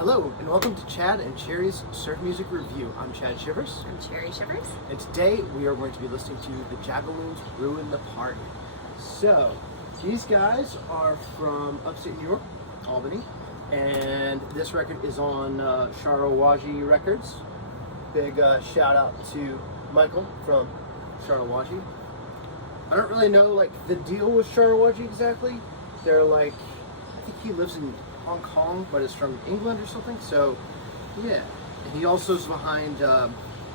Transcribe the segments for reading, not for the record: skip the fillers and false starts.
Hello, and welcome to Chad and Cherry's Surf Music Review. I'm Chad Shivers. I'm Cherry Shivers. And today we are going to be listening to the Jagaloons Ruin the Party. So, these guys are from upstate New York, Albany, and this record is on Sharawaji Records. Big shout out to Michael from Sharawaji. I don't really know like the deal with Sharawaji exactly. They're like, I think he lives in Hong Kong, but is from England or something. So, yeah. And he also is behind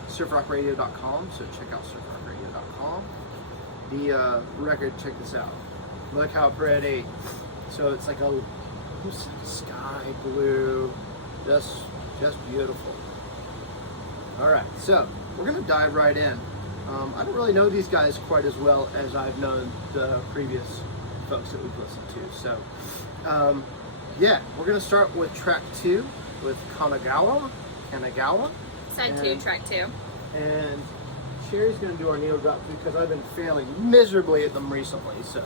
surfrockradio.com, so check out surfrockradio.com. The record, check this out. Look how pretty. So it's like a sky blue, just beautiful. All right, so we're gonna dive right in. I don't really know these guys quite as well as I've known the previous folks that we've listened to. So, yeah, we're going to start with track 2 with Kanazawa. Side 2, track 2. And Sherry's going to do our needle drops because I've been failing miserably at them recently, so.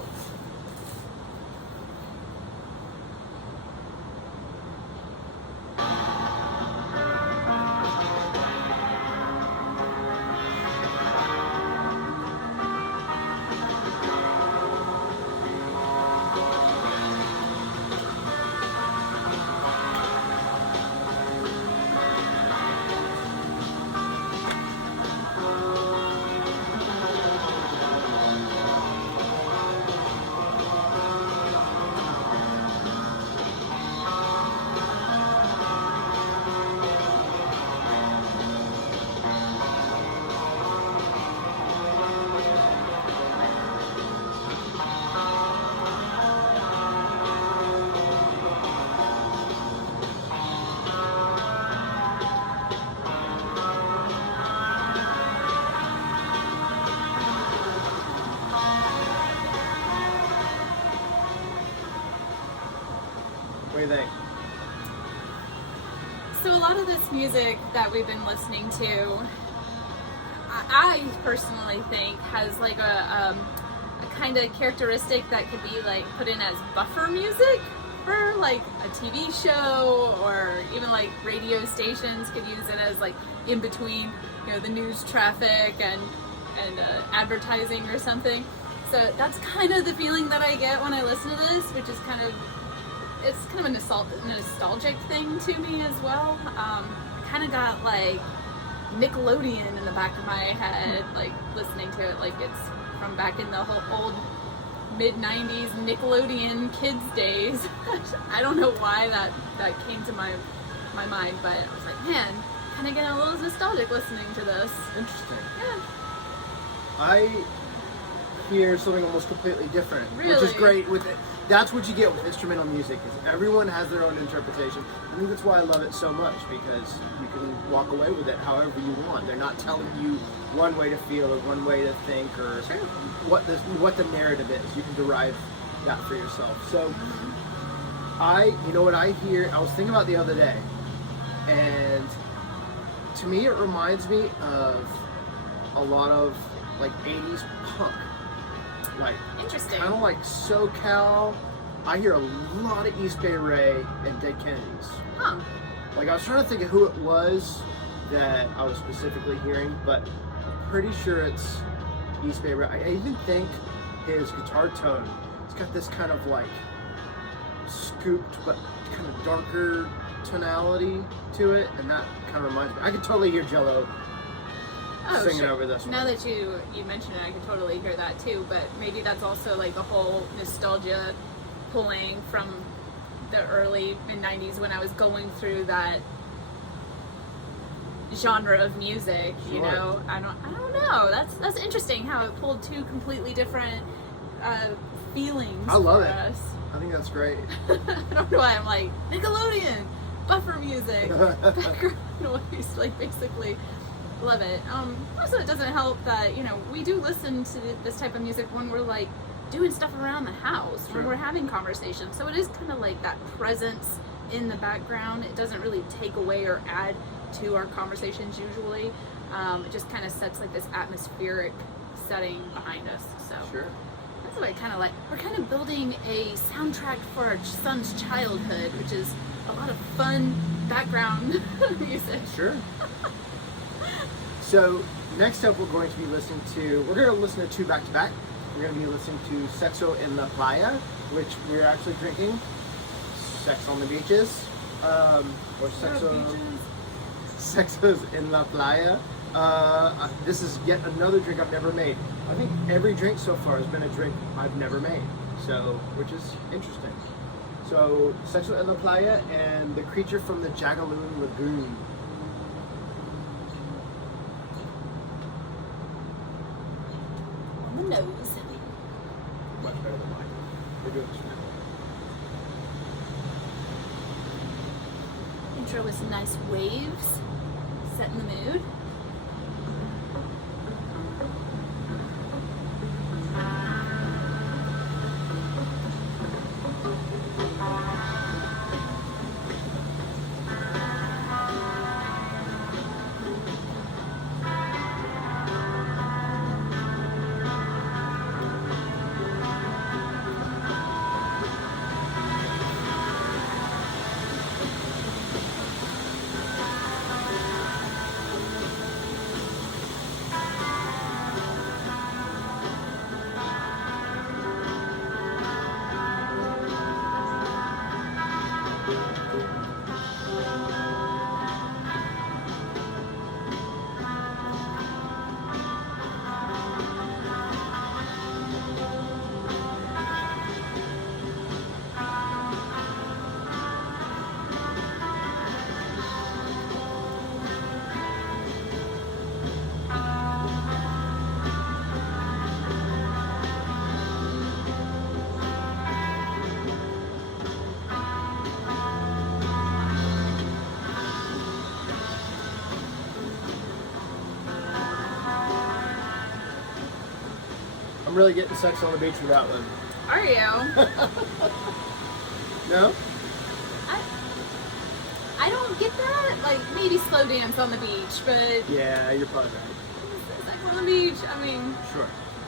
What do you think? So a lot of this music that we've been listening to, I personally think has like a kind of characteristic that could be like put in as buffer music for like a TV show, or even like radio stations could use it as like in between, you know, the news traffic and advertising or something. So that's kind of the feeling that I get when I listen to this, which is it's kind of a nostalgic thing to me as well. I kind of got like Nickelodeon in the back of my head, like listening to it, like it's from back in the whole old mid-90s Nickelodeon kids days. I don't know why that came to my mind, but I was like, man, kind of getting a little nostalgic listening to this. Interesting. Yeah. I hear something almost completely different, Really? which is great with it. That's what you get with instrumental music, is everyone has their own interpretation. I think that's why I love it so much, because you can walk away with it however you want. They're not telling you one way to feel or one way to think, or what the narrative is. You can derive that for yourself. So you know what I hear, I was thinking about the other day, and to me it reminds me of a lot of like 80s punk. Like, Interesting. kind of like SoCal. I hear a lot of East Bay Ray and Dead Kennedys. Huh. Like, I was trying to think of who it was that I was specifically hearing, but I'm pretty sure it's East Bay Ray. I even think his guitar tone, it's got this kind of like scooped but kind of darker tonality to it, and that kind of reminds me. I could totally hear Jello singing over this one. Now that you mention it, I could totally hear that too, but maybe that's also like a whole nostalgia pulling from the early mid-90s when I was going through that genre of music, you Sure. know. I don't know. That's interesting how it pulled two completely different feelings I love for it. us. I think that's great. I don't know why I'm like Nickelodeon, buffer music, background noise, like basically. Love it. Also, it doesn't help that, you know, we do listen to this type of music when we're like doing stuff around the house, when we're having conversations. So it is kind of like that presence in the background. It doesn't really take away or add to our conversations usually. It just kind of sets like this atmospheric setting behind us. So Sure. that's what I kind of like. We're kind of building a soundtrack for our son's childhood, which is a lot of fun background music. Sure. So next up, we're going to be listening to. We're going to listen to two back to back. We're going to be listening to Sexo En La Playa, which we're actually drinking. Sex on the beaches, or Sexo's En La Playa. This is yet another drink I've never made. I think every drink so far has been a drink I've never made, so which is interesting. So Sexo En La Playa and the creature from the Jagaloon Lagoon. On the nose. Much better than mine. We're doing this now. Intro with some nice waves, setting the mood. I'm really getting sex on the beach with that one. Are you? No? I don't get that. Like, maybe slow dance on the beach, but Yeah, you're probably right. sex on the beach, I mean, Sure.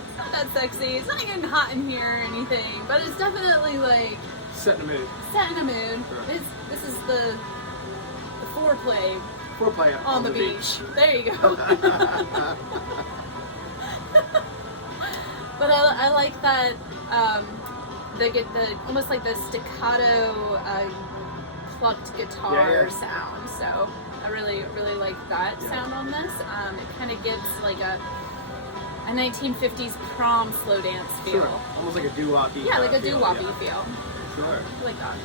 it's not that sexy. It's not getting hot in here or anything, but it's definitely like Setting the mood. setting a mood. Sure. This is the foreplay Foreplay on the beach. There you go. But I like that they get the almost like the staccato plucked guitar sound. So I really like that sound on this. It kind of gives like a 1950s prom slow dance feel. Sure. Almost like a doo-woppy. Yeah, like a feel, doo-woppy yeah. feel. Sure. I like that.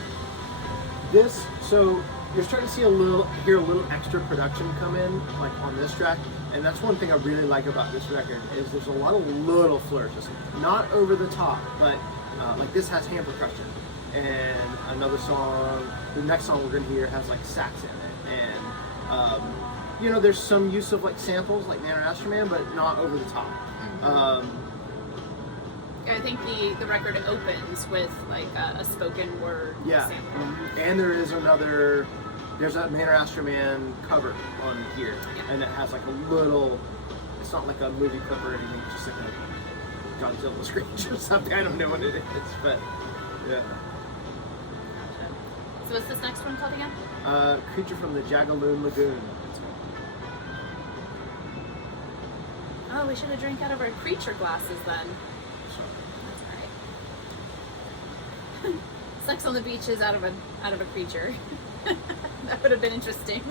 This, so you're starting to see hear a little extra production come in, like on this track, and that's one thing I really like about this record is there's a lot of little flourishes, not over the top, but like this has hand percussion, and another song, the next song we're gonna hear has like sax in it, and you know, there's some use of like samples, like Man or Astro Man, but not over the top. I think the record opens with like a spoken word sample. And there's a Man or Astro Man cover on here, and it has like a little, it's not like a movie clip or anything, it's just like a Godzilla screech or something, I don't know what it is, but yeah. So what's this next one called again? Creature from the Jagaloon Lagoon. Oh, we should have drank out of our creature glasses then. That's right. Sex on the beach is out of a creature. That would have been interesting.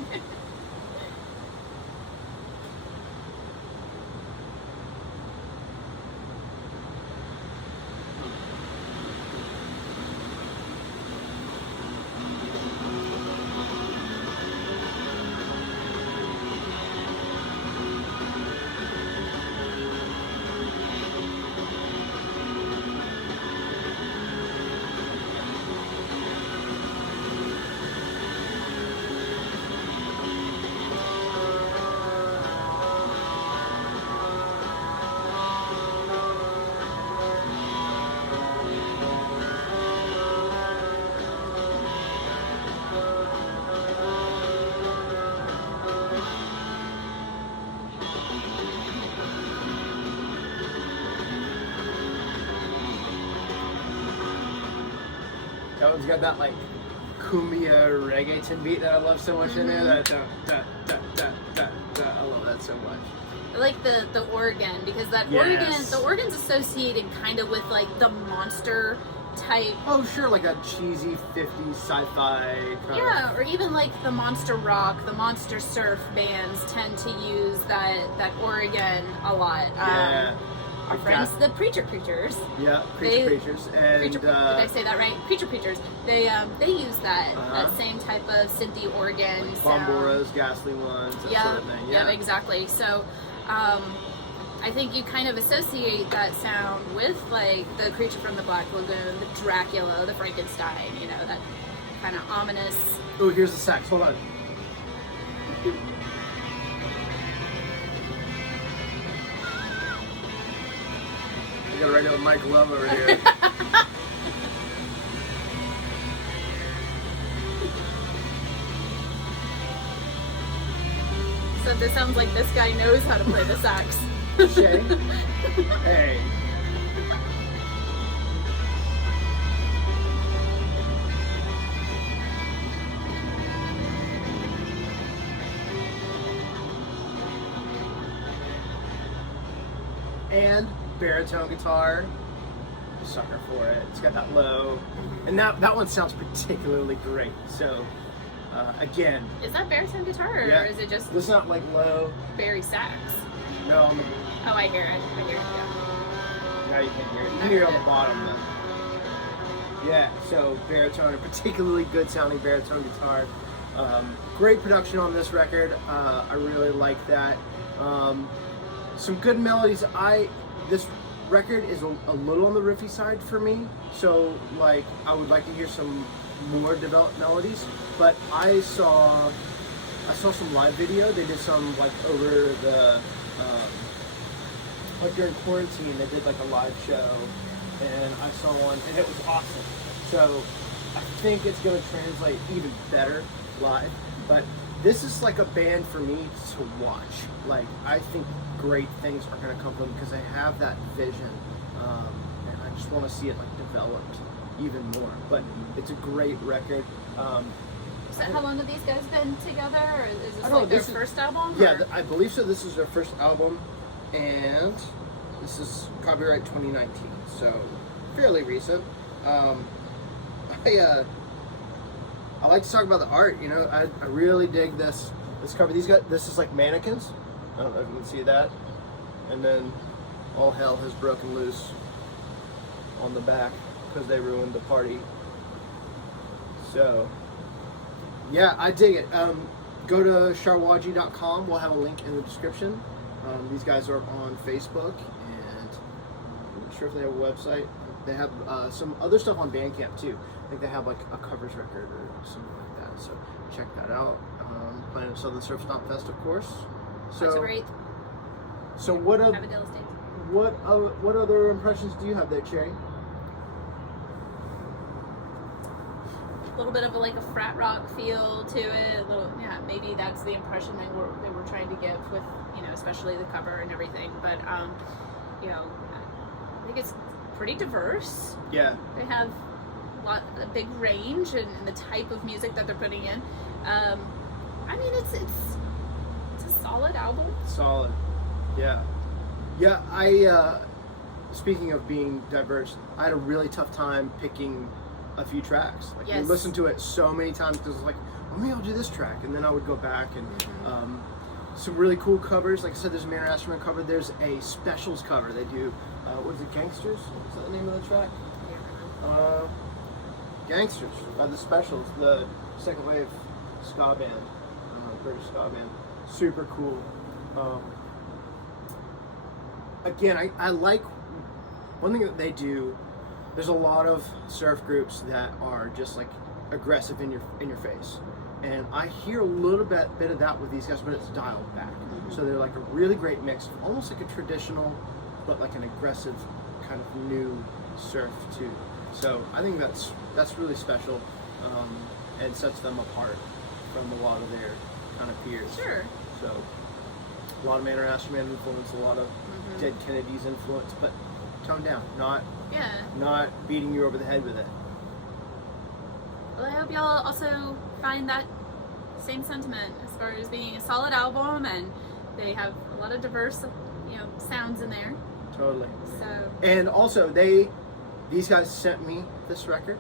That one's got that like cumbia reggaeton beat that I love so much in there. That I love that so much. I like the organ, because that the organ's associated kind of with like the monster type. Oh sure, like a cheesy 50s sci-fi Yeah, or even like the monster rock, the monster surf bands tend to use that organ a lot. Yeah. Our friends, the Preachers. Yeah, Preachers. And did I say that right? Preachers. They use that same type of synthy organ like sound. Bomboras, ghastly ones, that sort of thing. Yeah, exactly. So, I think you kind of associate that sound with like the Creature from the Black Lagoon, the Dracula, the Frankenstein. You know, that kind of ominous. Oh, here's the sax. Hold on. We got a regular Mike Love over here. So this sounds like this guy knows how to play the sax. Shay. Hey. And baritone guitar, sucker for it. It's got that low, and that one sounds particularly great. So again, Is that baritone guitar, or is it just it's not like low? Barry sax? No, Oh, I hear it. Yeah. now you can't hear it. You can hear it on the bottom though. Yeah, so baritone, a particularly good sounding baritone guitar. Great production on this record. I really like that. Some good melodies. This record is a little on the riffy side for me, so like I would like to hear some more developed melodies. But I saw some live video. They did some like over the like during quarantine. They did like a live show, and I saw one, and it was awesome. So I think it's gonna translate even better live. But this is like a band for me to watch. Like I think great things are going to come from them because they have that vision, and I just want to see it like developed even more. But it's a great record. So how long have these guys been together, or is this like their first album? Yeah, I believe so. This is their first album, and this is copyright 2019, so fairly recent. I like to talk about the art. You know, I really dig this cover. This is like mannequins. I don't know if you can see that. And then all hell has broken loose on the back because they ruined the party. So, yeah, I dig it. Go to sharwaji.com. We'll have a link in the description. These guys are on Facebook, and I'm not sure if they have a website. They have some other stuff on Bandcamp too. I think they have like a covers record or something like that. So check that out. Playing at Southern Surf Stomp Fest, of course. So that's great. So what other impressions do you have there, Cherry? A little bit of like a frat rock feel to it. Maybe that's the impression they were trying to give with, you know, especially the cover and everything. But you know, I think it's pretty diverse. Yeah. They have a big range in the type of music that they're putting in. I mean, it's a solid album. Solid. Yeah. Yeah, I speaking of being diverse, I had a really tough time picking a few tracks. Like I listened to it so many times because it's like, oh, maybe I'll do this track, and then I would go back and some really cool covers. Like I said, there's a Manor Astroman cover. There's a Specials cover. They do. What is it? Gangsters? Is that the name of the track? Gangsters by the Specials, the second wave ska band, British ska band. Super cool. Again, I like one thing that they do. There's a lot of surf groups that are just like aggressive in your face, and I hear a little bit of that with these guys, but it's dialed back. So they're like a really great mix, almost like a traditional, but like an aggressive kind of new surf too. So I think that's really special, and sets them apart from a lot of their kind of peers. Sure. So a lot of Manor Astroman influence, a lot of Dead Kennedys influence, but toned down, not beating you over the head with it. Well, I hope y'all also find that same sentiment as far as being a solid album, and they have a lot of diverse, sounds in there. Totally. So. And also, these guys sent me this record.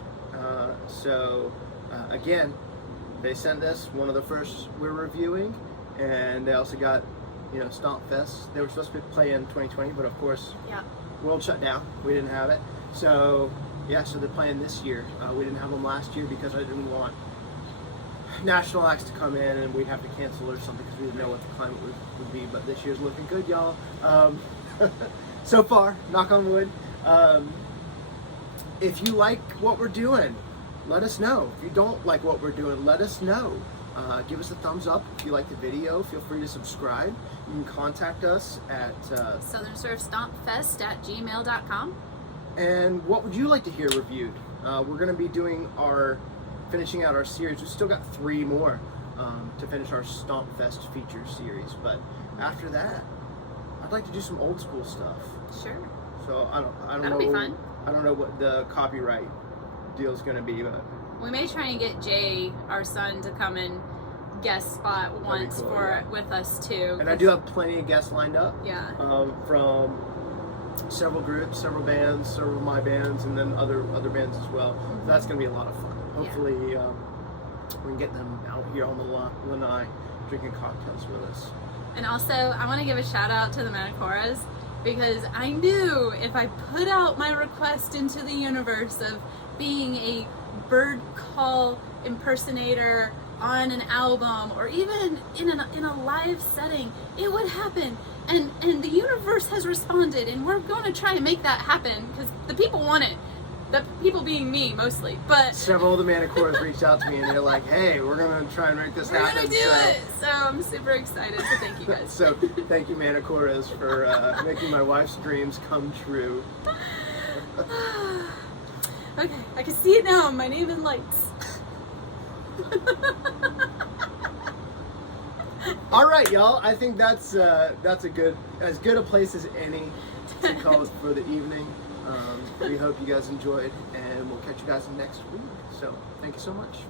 Again, they sent this, one of the first we're reviewing, and they also got, Stomp Fest. They were supposed to play in 2020, but of course, yeah, world shut down. We didn't have it. So they're playing this year. We didn't have them last year because I didn't want national acts to come in and we'd have to cancel or something because we didn't know what the climate would be. But this year's looking good, y'all. So far, knock on wood. If you like what we're doing, let us know. If you don't like what we're doing, let us know. Give us a thumbs up. If you like the video, feel free to subscribe. You can contact us at southernsurfstompfest@gmail.com. And what would you like to hear reviewed? We're going to be doing finishing out our series. We've still got 3 more to finish our Stomp Fest feature series. But after that, I'd like to do some old school stuff. Sure. So I don't That'll know. be fun. I don't know what the copyright deal is going to be, but we may try and get Jay, our son, to come and guest spot once cool, with us too. And I do have plenty of guests lined up. Yeah. From several groups, several bands, several of my bands, and then other bands as well. Mm-hmm. So that's going to be a lot of fun. Hopefully, we can get them out here on the lanai drinking cocktails with us. And also, I want to give a shout out to the Manacoras, because I knew if I put out my request into the universe of being a bird call impersonator on an album or even in a live setting, it would happen. And the universe has responded, and we're going to try and make that happen because the people want it. The people being me mostly, but several of the Manicoras reached out to me and they're like, "Hey, we're gonna try and make this happen." We're gonna do it. So I'm super excited. So thank you guys. So thank you, Manicoras, for making my wife's dreams come true. Okay, I can see it now. My name in lights. All right, y'all. I think that's as good a place as any to call it for the evening. We hope you guys enjoyed, and we'll catch you guys next week. So, thank you so much.